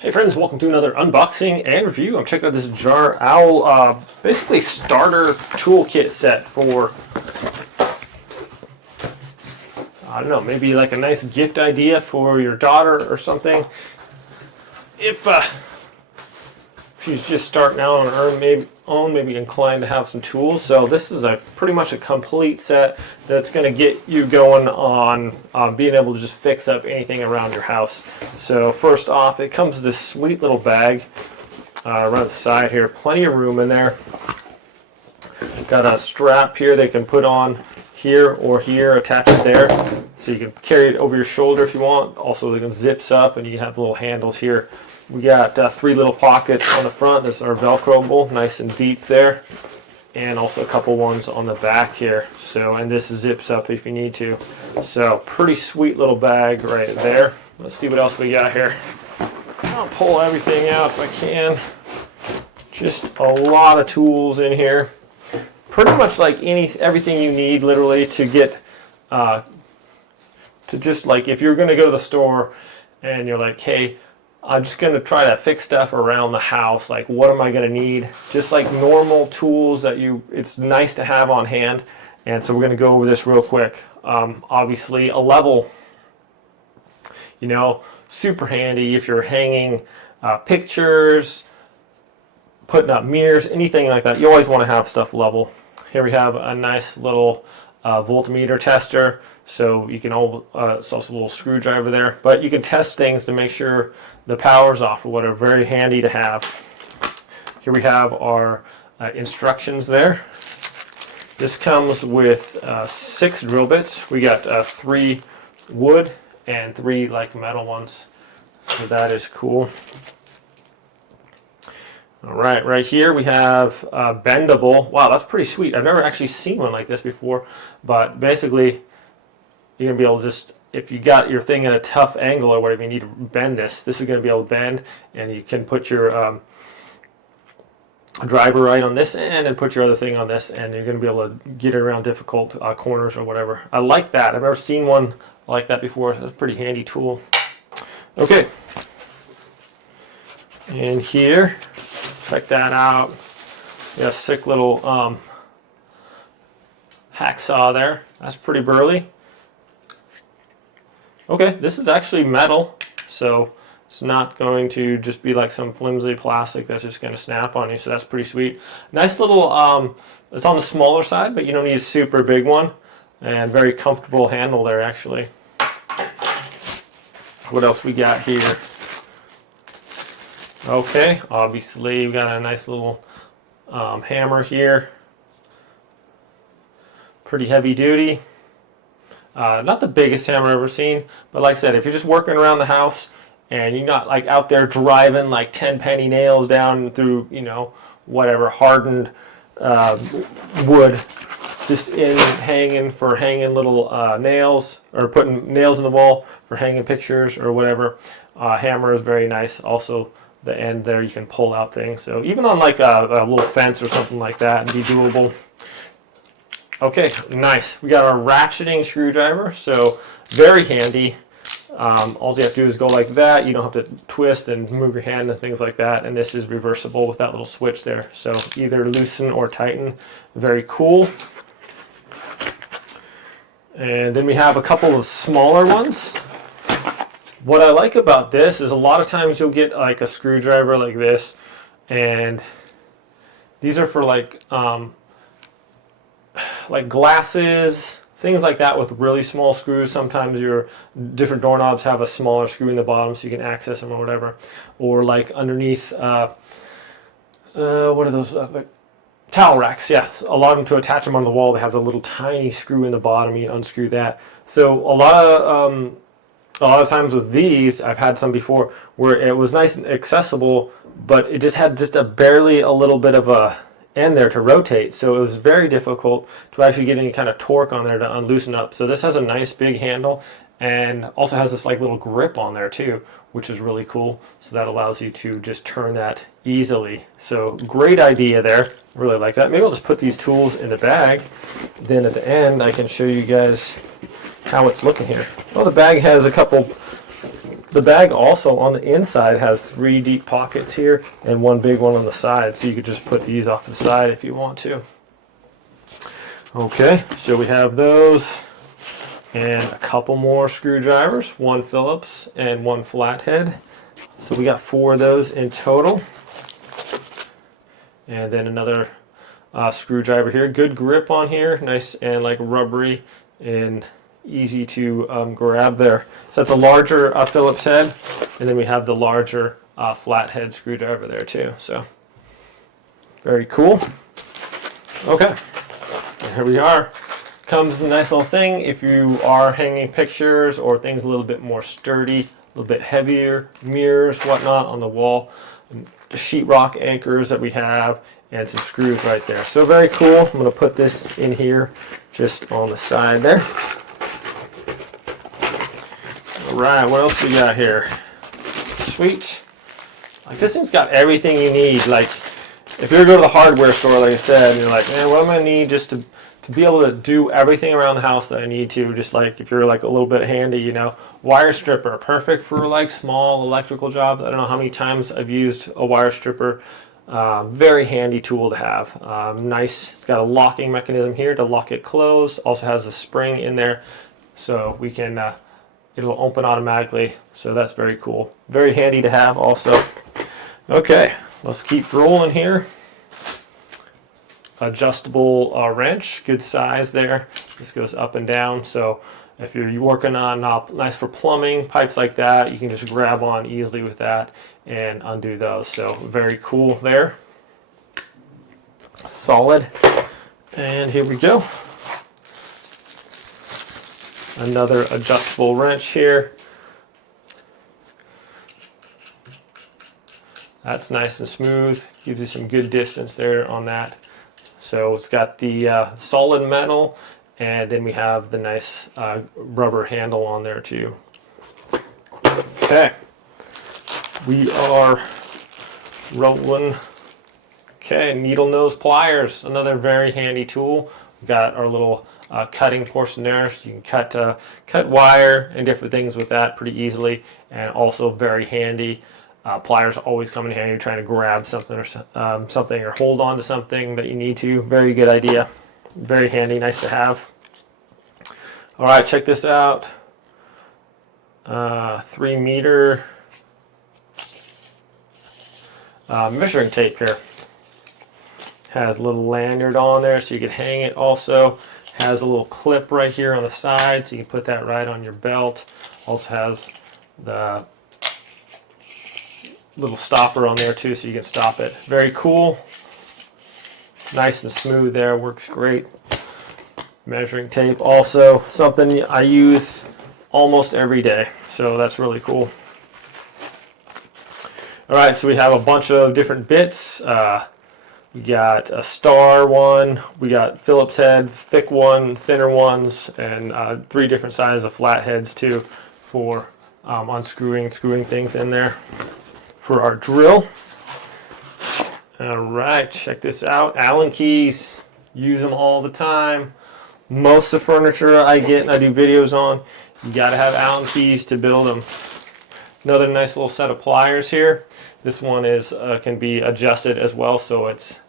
Hey friends, welcome to another unboxing and review. I'm checking out this JarOwl basically starter toolkit set for, I don't know, maybe like a nice gift idea for your daughter or something. If she's just starting out on her own, maybe inclined to have some tools. So this is pretty much a complete set that's going to get you going on being able to just fix up anything around your house. So first off, it comes with this sweet little bag around the side here. Plenty of room in there. Got a strap here they can put on here or here, attach it there. So you can carry it over your shoulder if you want. Also, it zips up and you have little handles here. We got 3 little pockets on the front that are Velcroable, nice and deep there. And also a couple ones on the back here. So, and this zips up if you need to. So, pretty sweet little bag right there. Let's see what else we got here. I'll pull everything out if I can. Just a lot of tools in here. Pretty much like everything you need literally to get to just like if you're going to go to the store and you're like, hey, I'm just going to try to fix stuff around the house, like what am I going to need? Just like normal tools that it's nice to have on hand. And so we're going to go over this real quick. Obviously a level, super handy if you're hanging pictures, putting up mirrors, anything like that. You always want to have stuff level. Here we have a nice little voltmeter tester, so you can it's also a little screwdriver there, but you can test things to make sure the power's off or whatever. Very handy to have. Here we have our instructions there. This comes with 6 drill bits. We got 3 wood and 3 like metal ones, so that is cool. All right, right here we have bendable. Wow, that's pretty sweet. I've never actually seen one like this before, but basically you're gonna be able to just, if you got your thing at a tough angle or whatever, you need to bend this. This is gonna be able to bend, and you can put your driver right on this end and put your other thing on this, and you're gonna be able to get it around difficult corners or whatever. I like that. I've never seen one like that before. That's a pretty handy tool. Okay, and here, check that out. Yeah, sick little hacksaw there. That's pretty burly. Okay, this is actually metal, so it's not going to just be like some flimsy plastic that's just going to snap on you, so that's pretty sweet. Nice little, it's on the smaller side, but you don't need a super big one, and very comfortable handle there actually. What else we got here? Okay, obviously we've got a nice little hammer here. Pretty heavy duty. Not the biggest hammer I've ever seen, but like I said, if you're just working around the house and you're not like out there driving like 10 penny nails down through, whatever hardened wood, just hanging little nails, or putting nails in the wall for hanging pictures or whatever. Hammer is very nice. Also, the end there you can pull out things, so even on like a little fence or something like that, it'd be doable. Okay, nice. We got our ratcheting screwdriver, so very handy. All you have to do is go like that. You don't have to twist and move your hand and things like that, and this is reversible with that little switch there, so either loosen or tighten. Very cool. And then we have a couple of smaller ones. What I like about this is a lot of times you'll get like a screwdriver like this, and these are for like glasses, things like that with really small screws. Sometimes your different doorknobs have a smaller screw in the bottom so you can access them or whatever. Or like underneath, what are those? Like towel racks, yeah. A lot of them, to attach them on the wall, they have the little tiny screw in the bottom. You unscrew that. So a lot of times with these, I've had some before where it was nice and accessible, but it just had barely a little bit of a end there to rotate, so it was very difficult to actually get any kind of torque on there to unloosen up. So this has a nice big handle, and also has this like little grip on there too, which is really cool. So that allows you to just turn that easily. So great idea there. Really like that. Maybe I'll just put these tools in the bag. Then at the end, I can show you guys how it's looking here. Well, the bag has a couple The bag also on the inside has 3 deep pockets here and 1 big one on the side, so you could just put these off the side if you want to. Okay, so we have those and a couple more screwdrivers, 1 Phillips and 1 flathead. So we got 4 of those in total. And then another screwdriver here. Good grip on here, nice and like rubbery and easy to grab there. So that's a larger Phillips head, and then we have the larger flathead screwdriver there too. So very cool. Okay, and here we are. Comes a nice little thing if you are hanging pictures or things a little bit more sturdy, a little bit heavier, mirrors, whatnot on the wall, the sheetrock anchors that we have, and some screws right there. So very cool. I'm going to put this in here just on the side there. Alright, what else we got here? Sweet. Like, this thing's got everything you need. Like, if you were to go to the hardware store, like I said, and you're like, man, what am I going to need just to be able to do everything around the house that I need to, just like if you're like a little bit handy, you know. Wire stripper, perfect for like small electrical jobs. I don't know how many times I've used a wire stripper. Very handy tool to have. Nice, it's got a locking mechanism here to lock it closed. Also has a spring in there, so we can, it'll open automatically. So that's very cool. Very handy to have also. Okay, let's keep rolling here. Adjustable wrench, good size there. This goes up and down, so if you're working on nice for plumbing, pipes like that, you can just grab on easily with that and undo those. So very cool there. Solid. And here we go. Another adjustable wrench here. That's nice and smooth. Gives you some good distance there on that. So it's got the solid metal, and then we have the nice rubber handle on there too. Okay, we are rolling. Okay, needle nose pliers, another very handy tool. We've got our little cutting portion there, so you can cut wire and different things with that pretty easily, and also very handy. Pliers always come in handy trying to grab something or hold on to something that you need to. Very good idea. Very handy, nice to have. All right, check this out. 3 meter measuring tape here. Has a little lanyard on there so you can hang it also. Has a little clip right here on the side so you can put that right on your belt. Also has the little stopper on there too so you can stop it. Very cool. Nice and smooth there, works great. Measuring tape also something I use almost every day, so that's really cool. Alright, so we have a bunch of different bits. We got a star one, we got Phillips head, thick one, thinner ones, and 3 different sizes of flatheads too for unscrewing, screwing things in there for our drill. Alright, check this out. Allen keys, use them all the time. Most of the furniture I get and I do videos on, you gotta have Allen keys to build them. Another nice little set of pliers here. This one is can be adjusted as well, so it's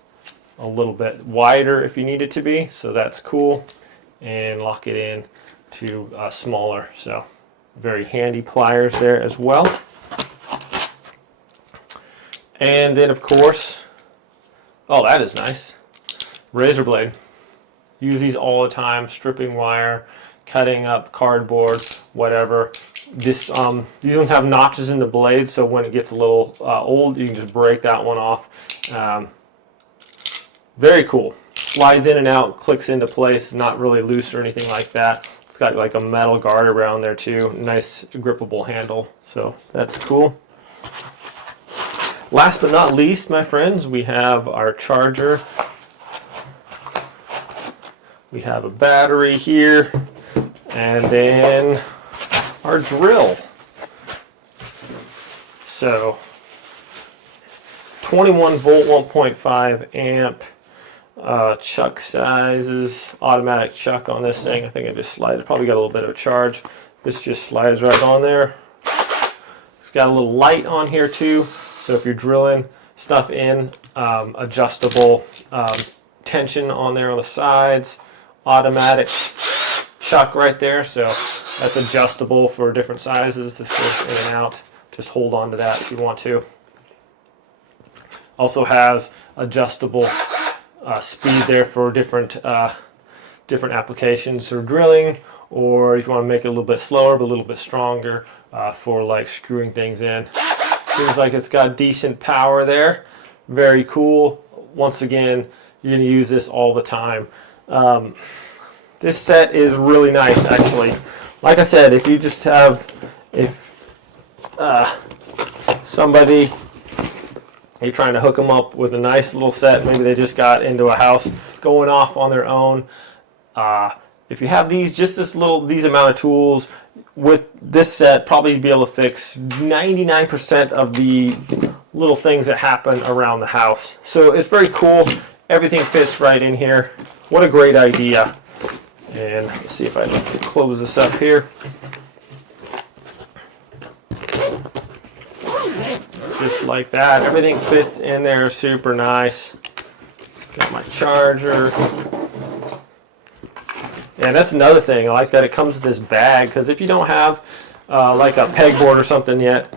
a little bit wider if you need it to be, so that's cool. And lock it in to smaller, so very handy pliers there as well. And then of course, oh, that is nice, razor blade. Use these all the time, stripping wire, cutting up cardboard, whatever. These ones have notches in the blade, so when it gets a little old, you can just break that one off. Very cool. Slides in and out, clicks into place, not really loose or anything like that. It's got like a metal guard around there too. Nice grippable handle, so that's cool. Last but not least, my friends, we have our charger. We have a battery here, and then our drill. So 21 volt, 1.5 amp, chuck sizes, automatic chuck on this thing. I think I just slide it. Probably got a little bit of a charge. This just slides right on there. It's got a little light on here too, so if you're drilling stuff in, adjustable tension on there on the sides, automatic chuck right there, so that's adjustable for different sizes. This goes in and out. Just hold on to that if you want to. Also has adjustable speed there for different applications for drilling, or if you want to make it a little bit slower but a little bit stronger for like screwing things in. Seems like it's got decent power there. Very cool. Once again, you're going to use this all the time. This set is really nice, actually. Like I said, if you just have, somebody, you're trying to hook them up with a nice little set, maybe they just got into a house going off on their own. If you have these amount of tools, with this set, probably be able to fix 99% of the little things that happen around the house. So it's very cool. Everything fits right in here. What a great idea. And let's see if I can close this up here. Just like that. Everything fits in there super nice. Got my charger. And that's another thing. I like that it comes with this bag, because if you don't have like a pegboard or something yet,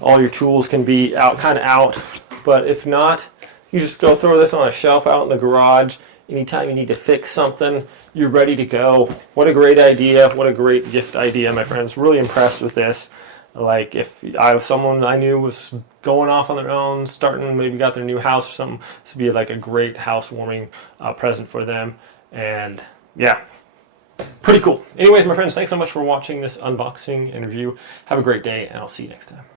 all your tools can be kind of out. But if not, you just go throw this on a shelf out in the garage. Anytime you need to fix something, you're ready to go. What a great idea. What a great gift idea, my friends. Really impressed with this. Like, if someone I knew was going off on their own, maybe got their new house or something, this would be like a great housewarming present for them. And yeah, pretty cool. Anyways, my friends, thanks so much for watching this unboxing and review. Have a great day, and I'll see you next time.